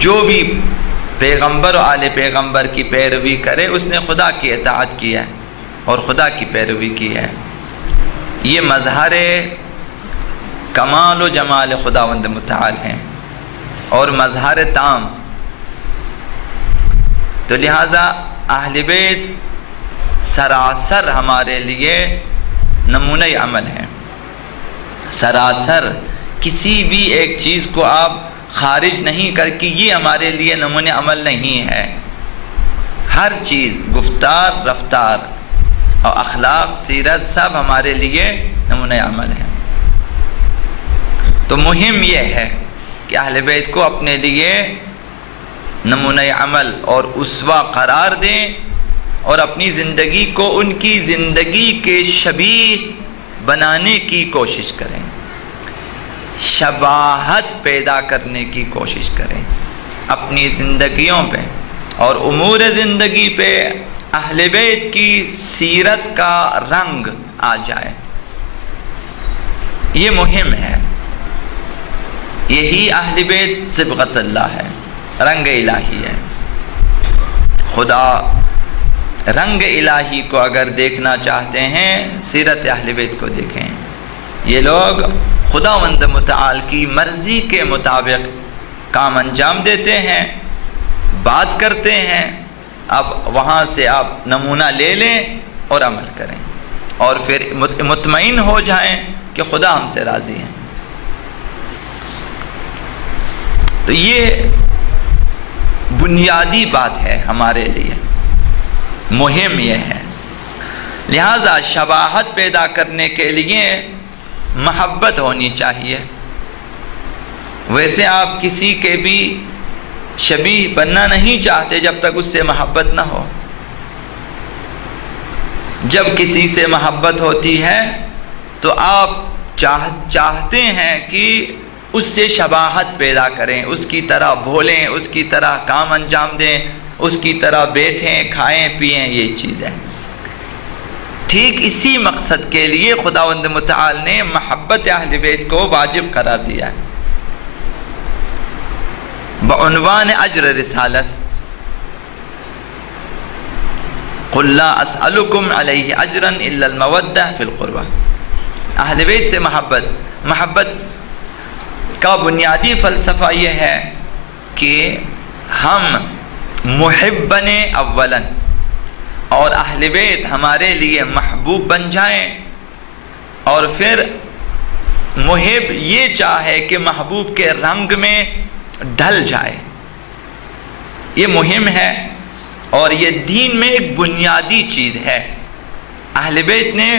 جو بھی پیغمبر و آل پیغمبر کی پیروی کرے اس نے خدا کی اطاعت کی ہے اور خدا کی پیروی کی ہے۔ یہ مظہر کمال و جمال خداوند متعال ہیں اور مظہر تام۔ تو لہٰذا اہل بیت سراسر ہمارے لیے نمونہ عمل ہیں، سراسر کسی بھی ایک چیز کو آپ خارج نہیں کر کے یہ ہمارے لیے نمونہ عمل نہیں ہے۔ ہر چیز، گفتار، رفتار اور اخلاق، سیرت، سب ہمارے لیے نمونہ عمل ہے۔ تو مہم یہ ہے کہ اہل بیت کو اپنے لیے نمونہ عمل اور اسوہ قرار دیں اور اپنی زندگی کو ان کی زندگی کے شبیہ بنانے کی کوشش کریں، شباہت پیدا کرنے کی کوشش کریں اپنی زندگیوں پہ اور امور زندگی پہ اہل بیت کی سیرت کا رنگ آ جائے۔ یہ مہم ہے، یہی اہل بیت صبغت اللہ ہے، رنگ الہی ہے۔ خدا رنگ الہی کو اگر دیکھنا چاہتے ہیں سیرت اہل بیت کو دیکھیں۔ یہ لوگ خداوند متعال کی مرضی کے مطابق کام انجام دیتے ہیں، بات کرتے ہیں۔ اب وہاں سے آپ نمونہ لے لیں اور عمل کریں اور پھر مطمئن ہو جائیں کہ خدا ہم سے راضی ہے۔ تو یہ بنیادی بات ہے ہمارے لیے، مہم یہ ہے۔ لہٰذا شباہت پیدا کرنے کے لیے محبت ہونی چاہیے۔ ویسے آپ کسی کے بھی شبیہ بننا نہیں چاہتے جب تک اس سے محبت نہ ہو۔ جب کسی سے محبت ہوتی ہے تو آپ چاہتے ہیں کہ اس سے شباہت پیدا کریں، اس کی طرح بولیں، اس کی طرح کام انجام دیں، اس کی طرح بیٹھیں، کھائیں، پئیں، یہ چیز ہے۔ ٹھیک اسی مقصد کے لیے خداوند متعال نے محبت اہل بیت کو واجب قرار دیا ہے بعنوان اجر رسالت۔ قل لا اسألکم علیہ اجرا الا المودہ فی القربہ۔ اہل بیت سے محبت کا بنیادی فلسفہ یہ ہے کہ ہم محب بنیں اولاً اور اہل بیت ہمارے لیے محبوب بن جائیں، اور پھر محب یہ چاہے کہ محبوب کے رنگ میں ڈھل جائے۔ یہ مہم ہے اور یہ دین میں ایک بنیادی چیز ہے۔ اہل بیت نے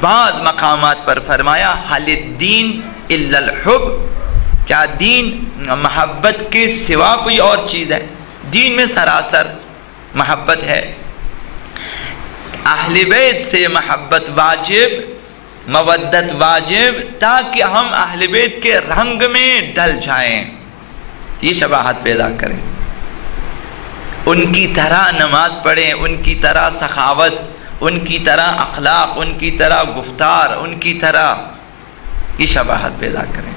بعض مقامات پر فرمایا حل الدین الا الحب، کیا دین محبت کے سوا کوئی اور چیز ہے؟ دین میں سراسر محبت ہے۔ اہل بیت سے محبت واجب، مودت واجب، تاکہ ہم اہل بیت کے رنگ میں ڈل جائیں، یہ شباہت پیدا کریں، ان کی طرح نماز پڑھیں، ان کی طرح سخاوت، ان کی طرح اخلاق، ان کی طرح گفتار، ان کی طرح یہ شباہت پیدا کریں۔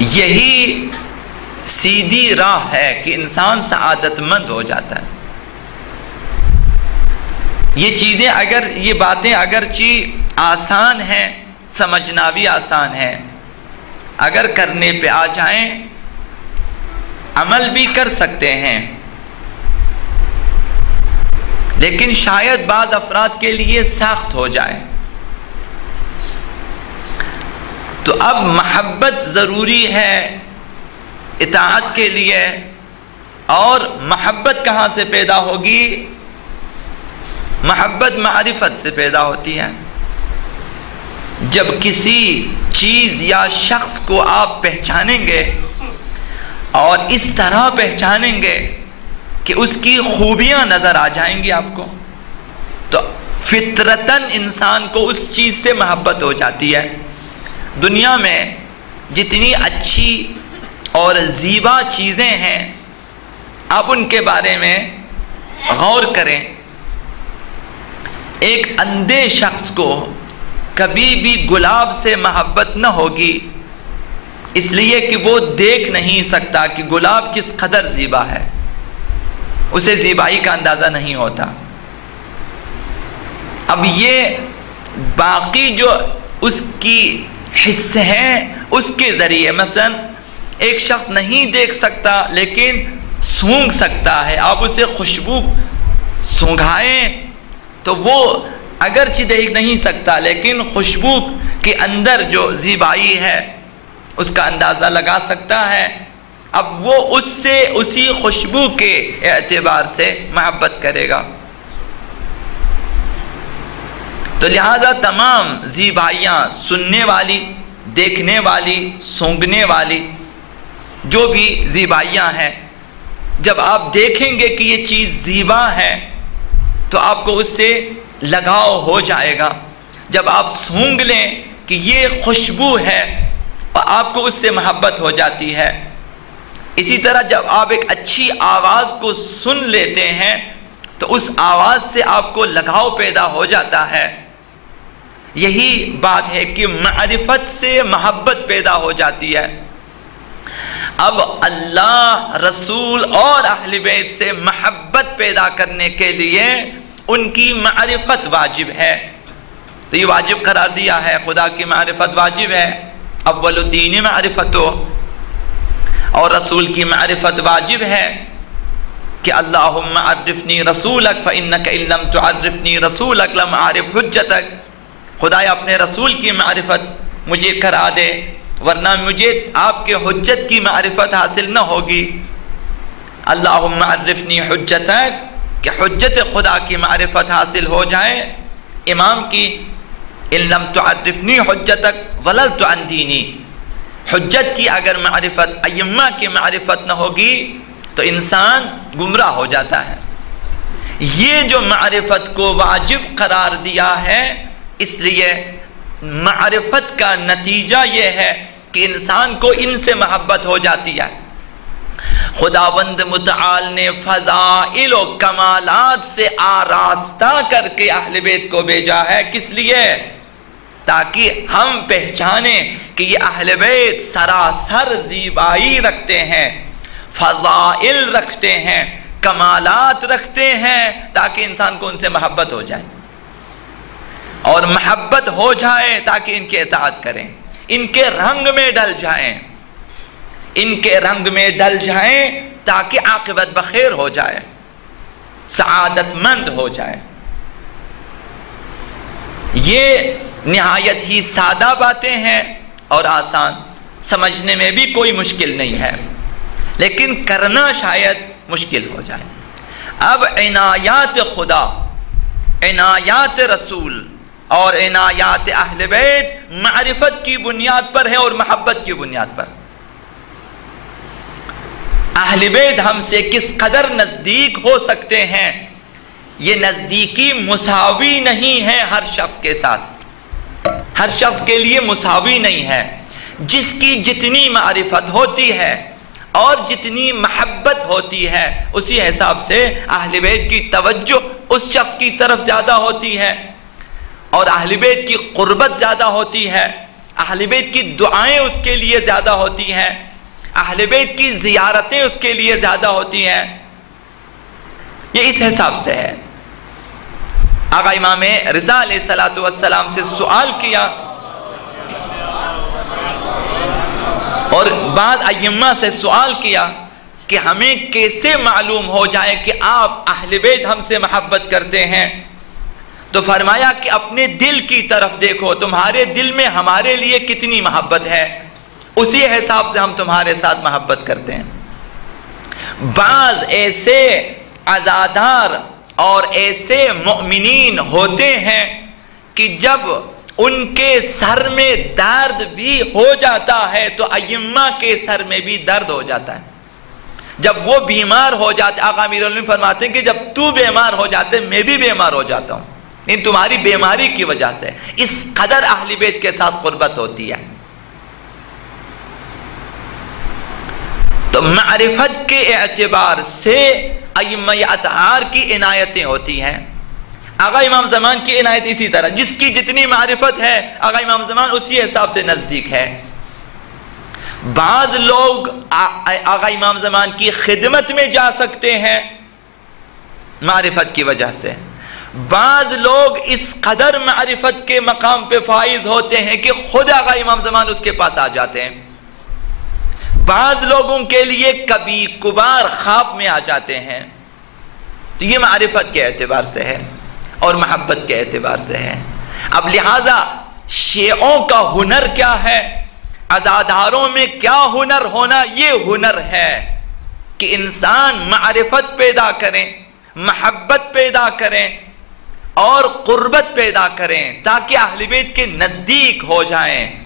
یہی سیدھی راہ ہے کہ انسان سعادت مند ہو جاتا ہے۔ یہ چیزیں یہ باتیں اگرچہ آسان ہیں، سمجھنا بھی آسان ہے، اگر کرنے پہ آ جائیں عمل بھی کر سکتے ہیں، لیکن شاید بعض افراد کے لیے سخت ہو جائے۔ تو اب محبت ضروری ہے اطاعت کے لیے، اور محبت کہاں سے پیدا ہوگی؟ محبت معرفت سے پیدا ہوتی ہے۔ جب کسی چیز یا شخص کو آپ پہچانیں گے اور اس طرح پہچانیں گے کہ اس کی خوبیاں نظر آ جائیں گی آپ کو، تو فطرتاً انسان کو اس چیز سے محبت ہو جاتی ہے۔ دنیا میں جتنی اچھی اور زیبا چیزیں ہیں، آپ ان کے بارے میں غور کریں۔ ایک اندھے شخص کو کبھی بھی گلاب سے محبت نہ ہوگی، اس لیے کہ وہ دیکھ نہیں سکتا کہ گلاب کس قدر زیبا ہے، اسے زیبائی کا اندازہ نہیں ہوتا۔ اب یہ باقی جو اس کی حص ہیں اس کے ذریعے، مثلا ایک شخص نہیں دیکھ سکتا لیکن سونگھ سکتا ہے، آپ اسے خوشبو سونگھائیں تو وہ اگرچہ دیکھ نہیں سکتا لیکن خوشبو کے اندر جو زیبائی ہے اس کا اندازہ لگا سکتا ہے۔ اب وہ اس سے اسی خوشبو کے اعتبار سے محبت کرے گا۔ تو لہذا تمام زیبائیاں سننے والی، دیکھنے والی، سونگھنے والی جو بھی زیبائیاں ہیں، جب آپ دیکھیں گے کہ یہ چیز زیبا ہے تو آپ کو اس سے لگاؤ ہو جائے گا۔ جب آپ سونگھ لیں کہ یہ خوشبو ہے اور آپ کو اس سے محبت ہو جاتی ہے۔ اسی طرح جب آپ ایک اچھی آواز کو سن لیتے ہیں تو اس آواز سے آپ کو لگاؤ پیدا ہو جاتا ہے۔ یہی بات ہے کہ معرفت سے محبت پیدا ہو جاتی ہے۔ اب اللہ، رسول اور اہل بیت سے محبت پیدا کرنے کے لیے ان کی معرفت واجب ہے۔ تو یہ واجب قرار دیا ہے، خدا کی معرفت واجب ہے، اول الدین معرفت ہو، اور رسول کی معرفت واجب ہے کہ اللہم عرفنی رسولک فإنک ان لم تعرفنی رسولک لم اعرف حجتک۔ خدایا اپنے رسول کی معرفت مجھے کرا دے ورنہ مجھے آپ کے حجت کی معرفت حاصل نہ ہوگی۔ اللہم عرفنی حجتک، کہ حجت خدا کی معرفت حاصل ہو جائے۔ امام کی ان لم تعرفنی حجتک ضللت عن دینی، حجت کی اگر معرفت، ائمہ کی معرفت نہ ہوگی تو انسان گمراہ ہو جاتا ہے۔ یہ جو معرفت کو واجب قرار دیا ہے، اس لیے معرفت کا نتیجہ یہ ہے کہ انسان کو ان سے محبت ہو جاتی ہے۔ خداوند متعال نے فضائل و کمالات سے آراستہ کر کے اہل بیت کو بھیجا ہے، کس لیے؟ تاکہ ہم پہچانیں کہ یہ اہل بیت سراسر زیبائی رکھتے ہیں، فضائل رکھتے ہیں، کمالات رکھتے ہیں، تاکہ انسان کو ان سے محبت ہو جائے، اور محبت ہو جائے تاکہ ان کے اطاعت کریں، ان کے رنگ میں ڈل جائیں، ان کے رنگ میں ڈل جائیں تاکہ عاقبت بخیر ہو جائے، سعادت مند ہو جائے۔ یہ نہایت ہی سادہ باتیں ہیں اور آسان، سمجھنے میں بھی کوئی مشکل نہیں ہے، لیکن کرنا شاید مشکل ہو جائے۔ اب عنایات خدا، عنایات رسول اور عنایات اہل بیت معرفت کی بنیاد پر ہے اور محبت کی بنیاد پر۔ اہل بیت ہم سے کس قدر نزدیک ہو سکتے ہیں، یہ نزدیکی مساوی نہیں ہے ہر شخص کے ساتھ، ہر شخص کے لیے مساوی نہیں ہے۔ جس کی جتنی معرفت ہوتی ہے اور جتنی محبت ہوتی ہے اسی حساب سے اہل بیت کی توجہ اس شخص کی طرف زیادہ ہوتی ہے، اور اہل بیت کی قربت زیادہ ہوتی ہے، اہل بیت کی دعائیں اس کے لیے زیادہ ہوتی ہیں، اہل بیت کی زیارتیں اس کے لیے زیادہ ہوتی ہیں۔ یہ اس حساب سے ہے۔ آقا امام رضا علیہ السلام سے سوال کیا اور بعض ائمہ سے سوال کیا کہ ہمیں کیسے معلوم ہو جائے کہ آپ اہل بیت ہم سے محبت کرتے ہیں؟ تو فرمایا کہ اپنے دل کی طرف دیکھو، تمہارے دل میں ہمارے لیے کتنی محبت ہے، اسی حساب سے ہم تمہارے ساتھ محبت کرتے ہیں۔ بعض ایسے عزادار اور ایسے مؤمنین ہوتے ہیں کہ جب ان کے سر میں درد بھی ہو جاتا ہے تو ائمہ کے سر میں بھی درد ہو جاتا ہے۔ جب وہ بیمار ہو جاتے، آقا امیر المومنین فرماتے ہیں کہ جب تو بیمار ہو جاتے میں بھی بیمار ہو جاتا ہوں، ان تمہاری بیماری کی وجہ سے۔ اس قدر اہل بیت کے ساتھ قربت ہوتی ہے۔ تو معرفت کے اعتبار سے ائمہ اطہار کی عنایتیں ہوتی ہیں۔ آقا امام زمان کی عنایت اسی طرح، جس کی جتنی معرفت ہے آقا امام زمان اسی حساب سے نزدیک ہے۔ بعض لوگ آقا امام زمان کی خدمت میں جا سکتے ہیں معرفت کی وجہ سے، بعض لوگ اس قدر معرفت کے مقام پہ فائز ہوتے ہیں کہ خود آقا امام زمان اس کے پاس آ جاتے ہیں، بعض لوگوں کے لیے کبھی کبھار خواب میں آ جاتے ہیں۔ تو یہ معرفت کے اعتبار سے ہے اور محبت کے اعتبار سے ہے۔ اب لہٰذا شیعوں کا ہنر کیا ہے، عزاداروں میں کیا ہنر ہونا، یہ ہنر ہے کہ انسان معرفت پیدا کریں، محبت پیدا کریں اور قربت پیدا کریں تاکہ اہل بیت کے نزدیک ہو جائیں۔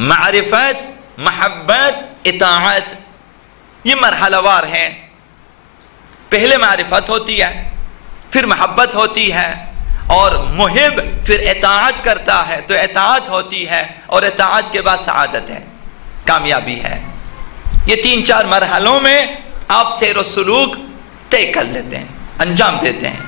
معرفت، محبت، اطاعت یہ مرحلہ وار ہیں۔ پہلے معرفت ہوتی ہے، پھر محبت ہوتی ہے، اور محب پھر اطاعت کرتا ہے تو اطاعت ہوتی ہے، اور اطاعت کے بعد سعادت ہے، کامیابی ہے۔ یہ 3-4 مرحلوں میں آپ سیر و سلوک طے کر لیتے ہیں، انجام دیتے ہیں۔